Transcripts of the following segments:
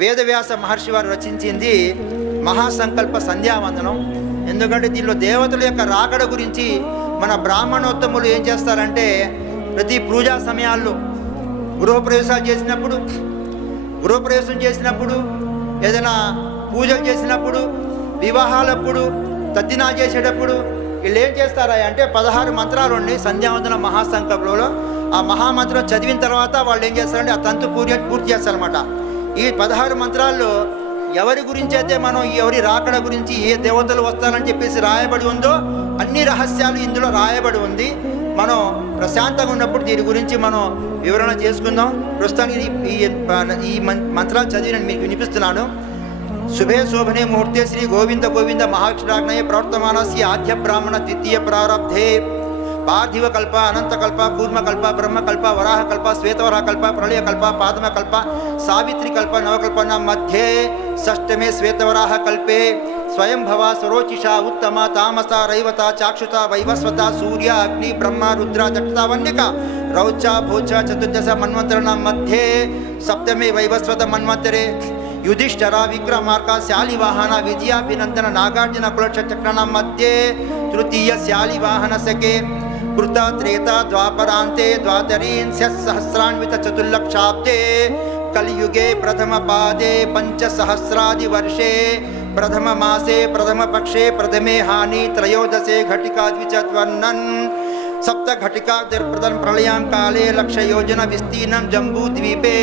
వేదవ్యాస మహర్షి వారు రచించింది మహాసంకల్ప సంధ్యావందనం. ఎందుకంటే దీనిలో దేవతల యొక్క రాకడ గురించి మన బ్రాహ్మణోత్తములు ఏం చేస్తారంటే ప్రతి పూజా సమయాల్లో గృహప్రవేశాలు చేసినప్పుడు గృహప్రవేశం చేసినప్పుడు ఏదైనా పూజలు చేసినప్పుడు వివాహాలప్పుడు తద్దినాలు చేసేటప్పుడు వీళ్ళు ఏం చేస్తారా అంటే పదహారు మంత్రాలు ఉన్నాయి సంధ్యావందన మహాసంకల్పంలో. ఆ మహామంత్రం చదివిన తర్వాత వాళ్ళు ఏం చేస్తారంటే ఆ తంతు పూర్తి పూర్తి చేస్తారనమాట ఈ పదహారు మంత్రాల్లో ఎవరి గురించి అయితే మనం ఎవరి రాకడ గురించి ఏ దేవతలు వస్తారని చెప్పేసి రాయబడి ఉందో అన్ని రహస్యాలు ఇందులో రాయబడి ఉంది. మనం ప్రశాంతంగా ఉన్నప్పుడు దీని గురించి మనం వివరణ చేసుకుందాం. ప్రస్తుతానికి ఈ ఈ- మంత్రాలు చదివి నేను మీకు వినిపిస్తున్నాను. శుభే శోభనే ముహూర్తే శ్రీ గోవింద గోవింద మహాక్షరాగ్నయ శ్రీ ఆద్య బ్రాహ్మణ ద్వితీయ ప్రారంధే ಪಾರ್ಥಿವ ಕಲ್ಪ ಅನಂತ ಕಲ್ಪ ಕೂರ್ಮಕಲ್ಪ, ಬ್ರಹ್ಮಕಲ್ಪ, ವರಾಹಕಲ್ಪ, ಶ್ವೇತವರಾಹಕಲ್ಪ, ಪ್ರಳಯಕಲ್ಪ, ಪಾದಮಕಲ್ಪ ಸಾವಿತ್ರಿ ಕಲ್ಪ ನವಕಲ್ಪನ ಮಧ್ಯೆ ಷಷ್ಟಮೆ ಶ್ವೇತವರಾಹ ಕಲ್ಪೆ ಸ್ವಯಂಭವ ಸ್ವರೋಚಿಷ ಉತ್ತಮ, ತಾಮಸ, ರೈವತ ಚಾಕ್ಷುತ ವೈವಸ್ವತ, ಸೂರ್ಯ, ಅಗ್ನಿ, ಬ್ರಹ್ಮ, ರುದ್ರ ದಟ್ಟತ ವನ್ಯಕ ರೌಚ, ಭೋಚ, ಚತುರ್ದಶ ಮನ್ವಂತರನ ಮಧ್ಯೆ ಸಪ್ತಮೆ ವೈವಸ್ವತ ಮನ್ವಂತರೆ. ಯುಧಿಷ್ಠರ, ವಿಕ್ರಮಾರ್ಕ, ಶಾಲಿವಾಹನ, ವಿಜಯಾಭಿನಂದನ, ನಾಗಾರ್ಜುನ ಕುಲಕ್ಷ ಚಕ್ರನ ಮಧ್ಯೆ ತೃತೀಯ ಶಾಲಿವಾಹನ ಸಖೆ कृता त्रेता द्वापरान्ते द्वातरींस्यसहस्रान्वितचतुर्लक्षाब्दे कलियुगे प्रथमपादे पञ्चसहस्रादिवर्षे, प्रथममासे, प्रथमपक्षे, प्रथमे हानि, त्रयोदशे घटिकाद्विचत्वर्णन् सप्तघटिकाब्दिर्प्रदन् प्रलयां काले लक्षयोजन विस्तीर्णं जम्बूद्वीपे।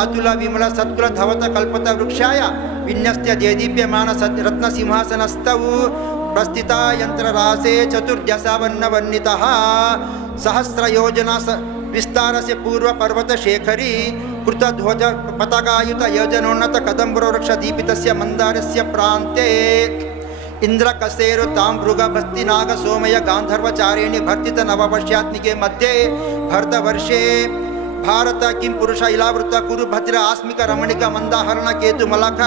अतुल विमल सत्कुल धवत कल्पत वृक्षाय विन्यस्त्य देदीप्यमान रत्नसिंहासनस्तौ प्रस्थिता यंत्ररासे सहस्र सहस्रयोजना विस्तार से पूर्व पर्वत शेखरी कृतध्वज पतकायुत योजनोन्नत कदम्बुरवृक्षदीपित मंदार से प्रांते इंद्रकसेरु ताम्बृगभस्तिनाग सोमय गांधर्वचारिणी भर्तित नववर्षात्मिके मध्ये भरतवर्षे भारत किं पुरुष इलावृत कुरु भद्र आस्मिक रमणिक मंदाहरण केतु मलख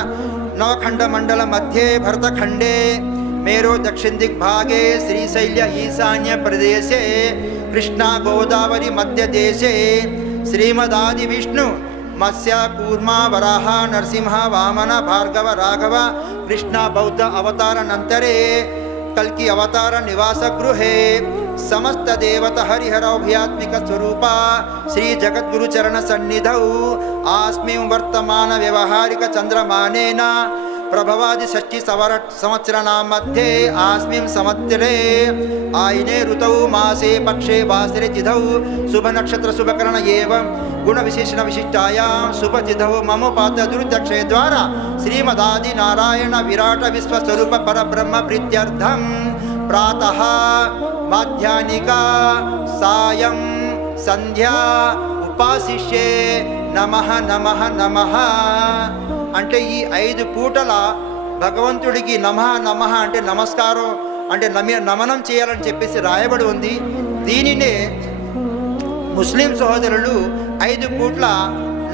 नवखंड मंडल मध्ये भरतखंडे मेरो భర్తిత श्रीशैल्य ईशान्यप्रदेशे భరతవర్షే భారత కిం దక్షిణ దిగ్భాగే శ్రీశైల్య ఈశాన్య ప్రదేశే కృష్ణా గోదావరి మధ్య దేశే. శ్రీమదాది విష్ణు మత్స్య కూర్మ వరాహ నరసింహ వామన భార్గవ రాఘవ కృష్ణ బౌద్ధ అవతార నంతరే కల్కి అవతార నివాస గృహే. సమస్త దేవత హరిహరౌభ్యాత్మిక స్వరూప శ్రీ జగద్గురు చరణ సన్నిధౌ. ఆస్మిం వర్తమాన వ్యవహారిక చంద్రమానేన ప్రభవాది షష్ఠి సవర సంవత్సరణ మధ్యే ఆస్మిం సంవత్సరే ఆయనే ఋతౌ మాసే పక్షే వాసరే తిథౌ శుభ నక్షత్ర శుభకరణ ఏవం గుణ విశేషణ విశిష్టాయాం శుభతిథౌ మమ పాత దుర్దక్షే ద్వారా శ్రీమదాది నారాయణ విరాట అంటే ఈ ఐదు పూటల భగవంతుడికి నమ నమ అంటే నమస్కారం అంటే నమ నమనం చేయాలని చెప్పేసి రాయబడి ఉంది. దీనినే ముస్లిం సహోదరులు ఐదు పూట్ల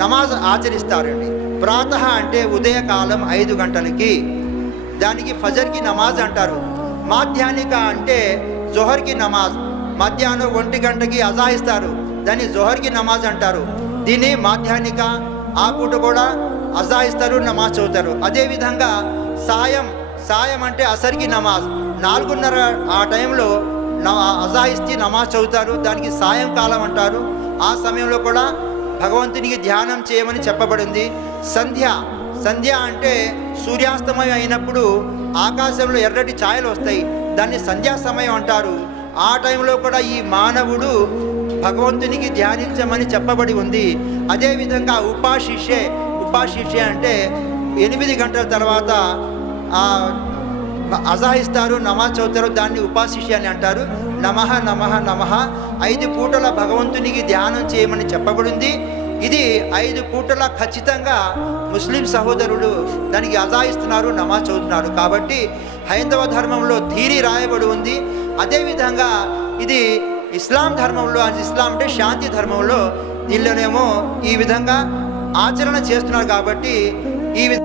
నమాజ్ ఆచరిస్తారండి. ప్రాత అంటే ఉదయకాలం ఐదు గంటలకి. దానికి ఫజర్కి నమాజ్ అంటారు. మాధ్యానిక అంటే జొహర్కి నమాజ్. మధ్యాహ్నం ఒంటి గంటకి అజాయిస్తారు దాన్ని జొహర్కి నమాజ్ అంటారు. దీన్ని మాధ్యానిక ఆ పూట కూడా అజా ఇస్తారు నమాజ్ చదువుతారు. అదేవిధంగా సాయం సాయం అంటే అసర్కి నమాజ్. నాలుగున్నర ఆ టైంలో నా అజా ఇచ్చి నమాజ్ చదువుతారు. దానికి సాయంకాలం అంటారు. ఆ సమయంలో కూడా భగవంతునికి ధ్యానం చేయమని చెప్పబడింది. సంధ్య సంధ్య అంటే సూర్యాస్తమయం అయినప్పుడు ఆకాశంలో ఎర్రటి ఛాయలు వస్తాయి. దాన్ని సంధ్యా సమయం అంటారు. ఆ టైంలో కూడా ఈ మానవుడు భగవంతునికి ధ్యానించమని చెప్పబడి ఉంది. అదేవిధంగా ఉపాశిష్యే ఉపాశిష్యే అంటే ఎనిమిది గంటల తర్వాత అజాహిస్తారు నమాజ్ చదువుతారు దాన్ని ఉపాశిష్య అని అంటారు. నమః నమః నమః. ఐదు పూటల భగవంతునికి ధ్యానం చేయమని చెప్పబడింది. ఇది ఐదు పూటల ఖచ్చితంగా ముస్లిం సహోదరులు దానికి అజాయిస్తున్నారు నమాజ్ చదువుతున్నారు. కాబట్టి హైందవ ధర్మంలో థీరీ రాయబడి ఉంది. అదేవిధంగా ఇది ఇస్లాం ధర్మంలో అది ఇస్లాం అంటే శాంతి ధర్మంలో దీనిలోనేమో ఈ విధంగా ఆచరణ చేస్తున్నారు కాబట్టి ఈ